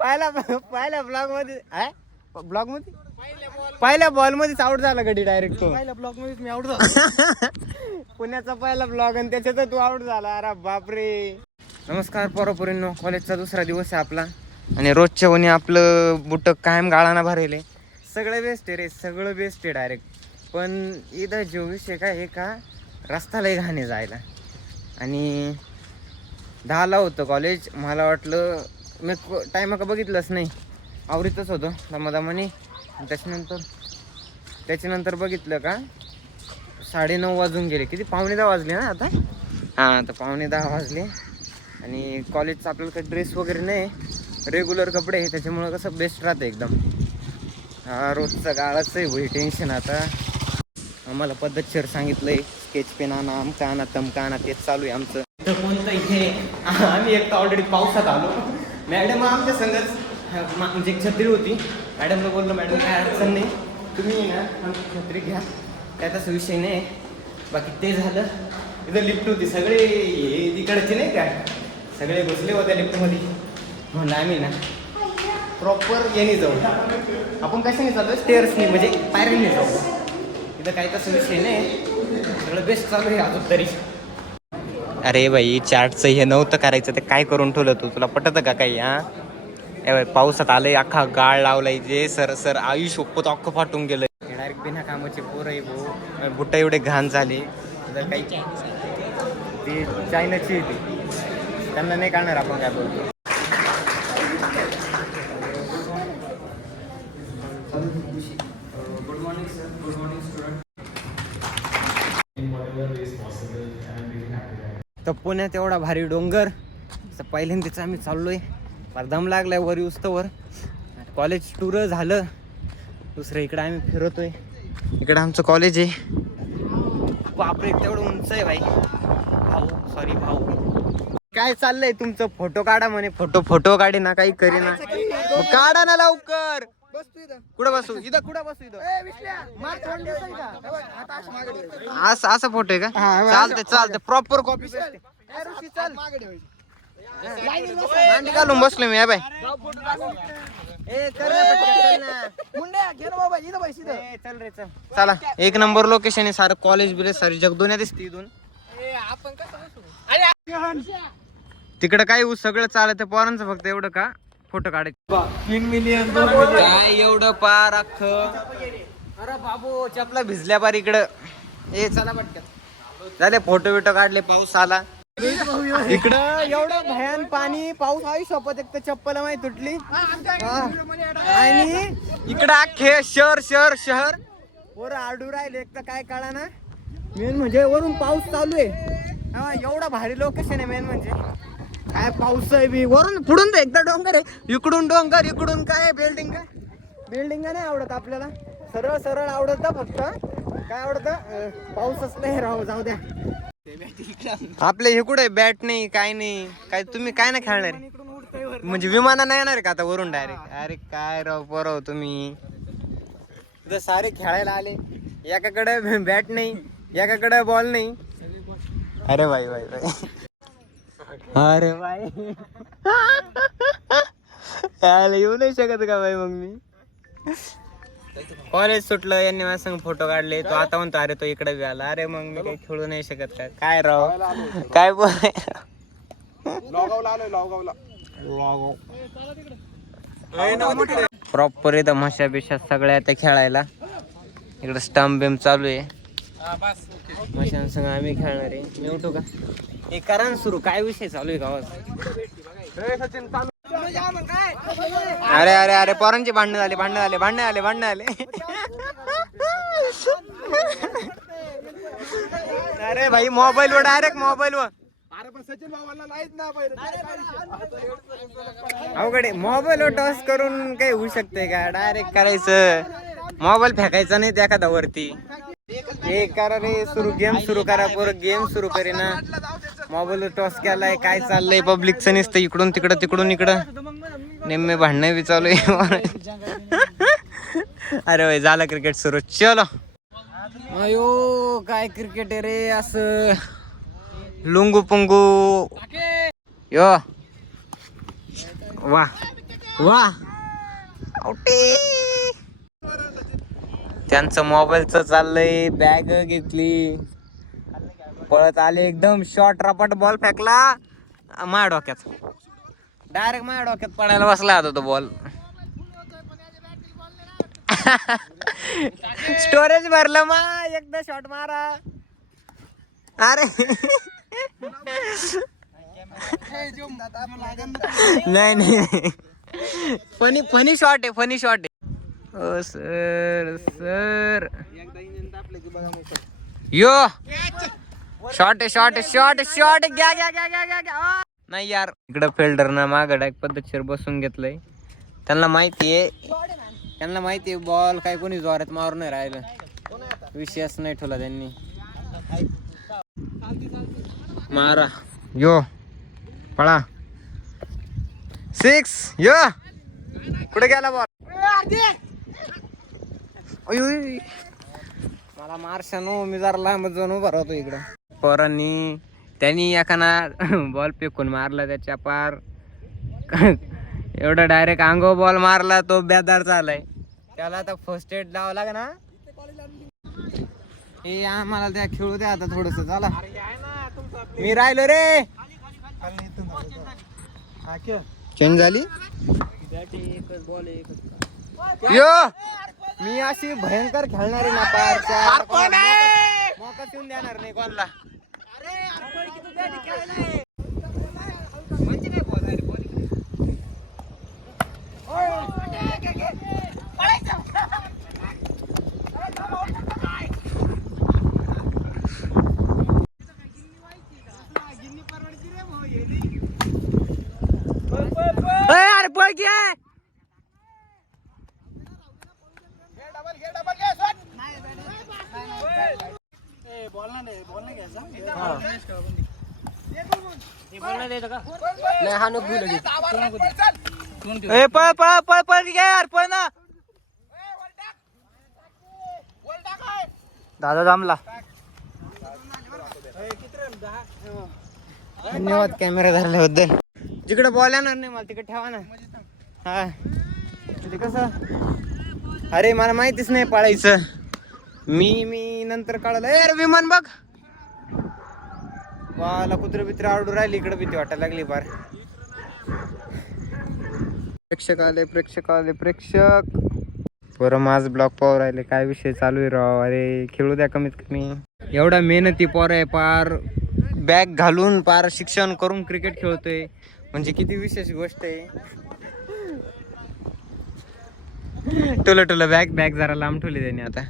पहिला पहिल्या ब्लॉगमध्ये ब्लॉगमध्ये? पहिल्या बॉल मध्येच आउट झाला गडी डायरेक्ट तो. पहिल्या ब्लॉक मध्येच मी आवडतो पुण्याचा पहिला ब्लॉग आणि त्याच्यात तू आउट झाला. अरे बापरे. नमस्कार पोरापोरींनो. कॉलेजचा दुसरा दिवस आहे आपला. आणि रोजच्या वनी आपलं बुट कायम गाळाना भरेले. सगळं बेस्ट आहे रे. सगळं बेस्ट आहे डायरेक्ट पण इथं जो विषय काय आहे का? रस्ता लय घाणे जायला. आणि दहाला होतं कॉलेज मला वाटलं मी टायमा का बघितलंच नाही. आवडीतच होतं. दमादमाने. त्याच्यानंतर त्याच्यानंतर बघितलं का? साडेनऊ वाजून गेले. किती? पावणे दहा वाजले ना आता? हां तर पावणे दहा वाजले. आणि कॉलेजचा आपल्याला काही ड्रेस वगैरे नाही. रेग्युलर कपडे आहे. त्याच्यामुळं कसं बेस्ट राहतं एकदम. हा रोजचा गाळाच आहे होई टेन्शन आता. आम्हाला पद्धतशीर सांगितलं आहे स्केच पेन आणा आमका आणा तमका आणा. तेच चालू आहे आमचं. कोणतं इथे आम्ही एक ऑलरेडी पावसात आलो. मॅडम आमच्या संगच म्हणजे एक छत्री होती. मॅडमला बोललो मॅडम काय अडचण नाही. तुम्ही ना आमची छत्री घ्या. काय तसा विषय नाही. बाकी ते झालं. इथं लिफ्ट होती. सगळे इकडचे तिकडचे नाही का? सगळे घुसले होते लिफ्टमध्ये म्हणलं आम्ही ना प्रॉपर याने जाऊ. आपण कशाने जातो स्टेअर्सनी म्हणजे पायऱ्यांनी जाऊ. इथं काही तसं विषय नाही. सगळं बेस्ट चालू आहे अजून तरी. अरे बाई चार्टचं हे नव्हतं करायचं ते काय करून ठेवलं तू? तुला पटतं का काही हा? ए बाई पावसात आलंय अख्खा गाळ लावलाय जे सर सर आयुष सोपत अख्खं फाटून गेलं डायरेक्ट बिना कामाचे पोरं आहे भाऊ. बुट्टा एवढे घाण झाले. तर काही ती चायनाची आहे ती. त्यांना नाही काढणार आपण काय बोलतो. Good morning sir good morning student तर पुण्यात एवढा भारी डोंगर. तर पहिल्यांदाच आम्ही चाललोय. फार दम लागलाय वर उस्तवर कॉलेज टूर झालं. दुसरं इकडं आम्ही फिरतोय. इकडं आमचं कॉलेज आहे. बापरे तेवढं उंच आहे भाई. भाऊ सॉरी भाऊ. काय चाललंय तुमचं? फोटो काढा म्हणे. फोटो फोटो काढे ना काही करी ना काढा ना लवकर. बस तू इथं. कुठं बसू? इथं कुठं बसू इथं? ए, विश्ल्या, मार थोडं दिसतंय का? हे बघ, आता अशी मागे ठेवायची. असं असं फोटो आहे का? चालते चालते प्रॉपर कॉपी पेस्ट ए, ऋषी, चल. मागे ठेवायची. मांडी घालून बसलो मी या बाय ए कर ना पटकन, चल ना. मुंड्या, घे ना मोबाईल, इथं बैस, इथं. ए, चल रे चल. चला एक नंबर लोकेशन आहे सारं कॉलेज बिलेज सारी जगदोन्या दिसते इथून. तिकडं काय ऊस सगळं चालत पोरांचं फक्त एवढं का? फोटो काढायचं तीन मिलियन काय एवढं पार अख्ख? अरे बाबू चपला भिजल्या पार इकडं. ए चला पटकन. झाले फोटो बिटो काढले पाऊस आला. इकडं एवढं भयान पाणी पाऊस आई सोबत एक तर चप्पल माही तुटली. हा. आणि इकडं अख्खे शहर शहर शहर. वर आडू राहिले एक तर काय कळा ना मेन म्हणजे वरून पाऊस चालू आहे. हा, एवढा भारी लोकेशन आहे मेन म्हणजे. काय पाऊस आहे बी. वरून पुढून एकदा डोंगर आहे. इकडून डोंगर इकडून काय बिल्डिंग काय बिल्डिंग नाही आवडत आपल्याला. सरळ सरळ आवडत फक्त. काय आवडतं? पाऊसच नाही राहू जाऊ द्या. आपले हे कुठे? बॅट नाही काय नाही. काय तुम्ही काय नाही खेळणार? म्हणजे विमाना नाही येणार का आता वरून डायरेक्ट अरे काय राव पोरव तुम्ही? इथं सारे खेळायला आले. एकाकडे बॅट नाही एकाकडे बॉल नाही. अरे भाई भाई भाई अरे बाय यायला येऊ नाही शकत का बाई मग मी? कॉलेज सुटलं यांनी माझ्या संग फोटो काढले. तो आता म्हणतो अरे तो इकडे बी आला. अरे मग मी काही खेळू नाही शकत का? काय राव? काय बोल? प्रॉपर इथं मशा बिशा सगळ्या त्या खेळायला. इकडे स्टंप बिम चालू आहे. म्हशांसंग आम्ही खेळणार आहे. मी उठू का? हे करा ना सुरू. काय विषय चालू आहे गावात? अरे अरे अरे पोरांचे भांडणं झाले भांडणं झाले भांडणं आले भांडणं आले अरे भाई मोबाईल वर डायरेक्ट मोबाईल वर. अरे सचिन अवघड मोबाईल वर टॉस करून काही होऊ शकते का? डायरेक्ट करायचं. मोबाईल फेकायचा नाही त्या एखादा वरती. हे करा रे सुरू गेम सुरू करा पोरं गेम सुरू करेना. मोबाईल टॉस केलाय काय चाललंय पब्लिकचं नसतं इकडून तिकडं तिकडून इकडं. निम्मे भांडणं बी चालू आहे. अरे भाई झालं क्रिकेट सुरू. चलो. अयो काय क्रिकेट आहे रे असं? लुंगू पुंगू. यो. वा. वा. त्यांचं मोबाईलचं चाललंय बॅग घेतली. पळत आले एकदम शॉर्ट रपट बॉल फेकला. माझ्या डोक्यात. डायरेक्ट माझ्या डोक्यात पडायला बसला होता तो बॉल स्टोरेज भरलं मा एकदा शॉट मारा. अरे. नाही नाही फनी फनी शॉट आहे फनी शॉट आहे. ओ सर. Sir yo. शॉट आहे शॉट शॉट घ्या घ्या घ्या घ्या घ्या घ्या! नाही यार इकडं फिल्डर ना मागं डायरेक्ट पद्धतशीर बसून घेतलंय. त्यांना माहिती आहे त्यांना माहिती आहे बॉल काय कोणी जोरात मारून नाही राहिलं. विषयच नाही ठेवला त्यांनी. मारा. यो. पळा. Six yo. कुठे गेला बॉल मला मारशानो मी जरा लांब जाऊन उभा राहतो इकडं. पोरांनी त्यांनी एखादा बॉल फेकून मारला त्याच्या पार. एवढा डायरेक्ट अंगो बॉल मारला तो बेदार झालाय. त्याला आता फर्स्ट एड लावा लाग ना? हे आम्हाला त्या खेळू द्या आता थोडस चला. मी राहिलो रे. चेंज झाली? यो! मी अशी भयंकर खेळणार आहे ना पार मोका येऊन देणार नाही कोणला. अरे पळ ए पळ पळ पळ पळ यार पळ ना. दादा जमला धन्यवाद कॅमेरा धरल्याबद्दल जिकडे बॉल येणार नाही मला तिकडे ठेवा ना. हा म्हणजे कसं? अरे मला माहितीच नाही पाळायचं. मी मी नंतर काढलं अरे विमान बघ. वाला कुत्र बित्र आडू राहिली इकडे भीती वाटायला लागली फार. प्रेक्षक आले प्रेक्षक आले प्रेक्षक. बरं माझ ब्लॉक पावर राहिले. काय विषय चालू आहे राव? अरे खेळू द्या कमीत कमी. एवढा मेहनती पोर आहे पार. बॅग घालून पार शिक्षण करून क्रिकेट खेळतोय. म्हणजे किती विशेष गोष्ट आहे. टुलं टुलं बॅग बॅग जरा लांब ठेवली त्याने आता.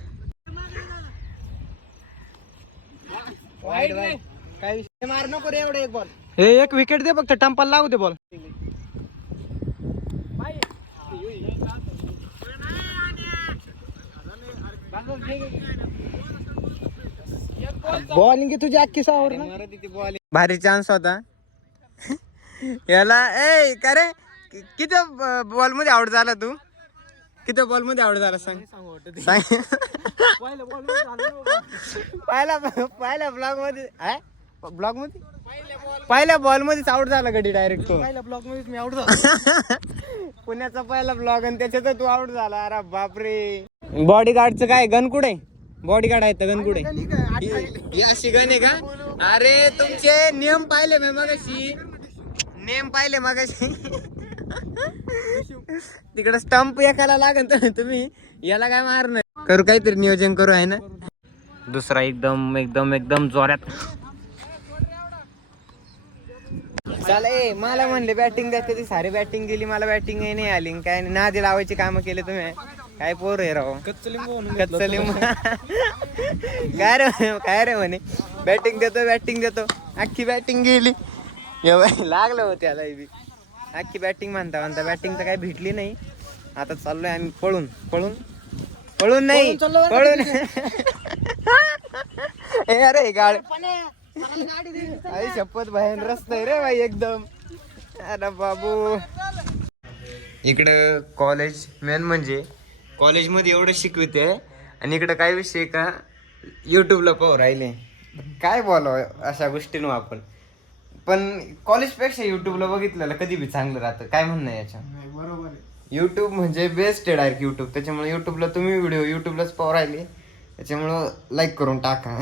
काय मार नको रे एवढे एक बॉल हे एक विकेट दे फक्त टंपाला लागू दे बॉल बॉलिंग तुझी अख्खी सावर भारी चान्स होता. याला ए का रे? किती बॉलमध्ये आउट झाला तू? किती बॉलमध्ये आउट झाला सांग सांग. पहिला पहिल्या ब्लॉगमध्ये ब्लॉगमध्ये पहिल्या बॉल मध्येच आउट झाला गडी डायरेक्ट तो. पहिल्या ब्लॉक मध्येच मी आउट झालो. पुण्याचा पहिला ब्लॉग आणि त्याच्यात तू आउट झाला. अरे बापरे. बॉडी गार्डचं काय गन कुठे? बॉडी गार्ड आहे गन कुठे ही अशी गन आहे का? अरे तुमचे नियम पाहिले मी मगाशी. नेम पाहिले मगाशी. तिकडे स्टंप एकाला लागेल तर तुम्ही याला काय मारणार? करू काहीतरी नियोजन करू आहे ना? दुसरा एकदम एकदम एकदम जोरात. चाले मला म्हणले बॅटिंग द्या ती सारी बॅटिंग गेली मला बॅटिंग नाही आली. काय नाही नादी लावायची कामं केले तुम्ही. काय पोर आहे राव. कच्च लिंबू काय रे काय रे म्हणे. बॅटिंग देतो बॅटिंग देतो. अख्खी बॅटिंग गेली. लागलं हो त्याला बी. अख्खी बॅटिंग म्हणता म्हणता बॅटिंग तर काय भेटली नाही. आता चाललोय आम्ही पळून पळून पळून नाही पळून ए अरे गाड. आई शपथ बाहेर रस्ता आहे रे बाई एकदम. अरे बाबू. इकडं कॉलेज मेन म्हणजे कॉलेजमध्ये एवढं शिकविते आणि इकडं काय विषय का? युट्यूबला पाहू राहिले. काय बोलावं अशा गोष्टींवर आपण? पण कॉलेजपेक्षा युट्यूबला बघितलेलं कधी बी चांगलं राहतं. काय म्हणणं आहे याच्या बरोबर आहे. युट्यूब म्हणजे बेस्ट आहे डायरेक्ट युट्यूब त्याच्यामुळे युट्यूबला तुम्ही व्हिडिओ युट्यूबलाच पाव राहिले. त्याच्यामुळं लाईक करून टाका.